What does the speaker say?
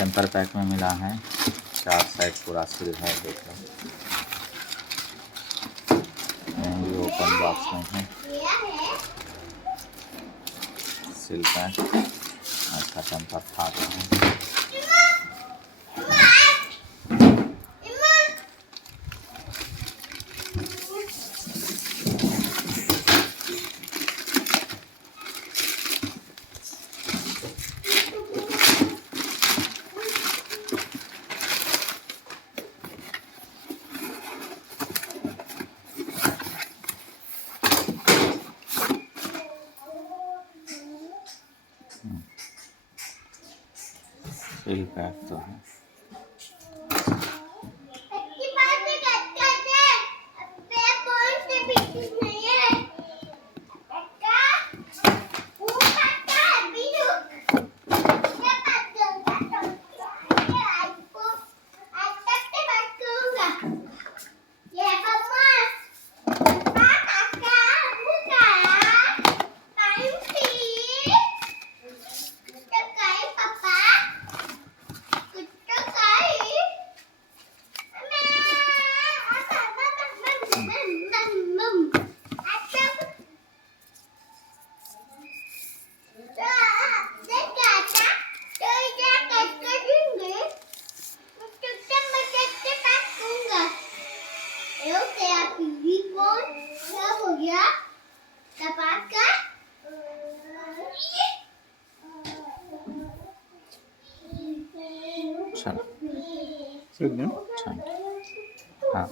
Temper pack में मिला है। 4 साइड पूरा सील है, देख लो। यहीं भी ओपन बॉक्स में है सील पैक। अच्छा टेम्पर था है। सील पैक तो है। चलो, हाँ,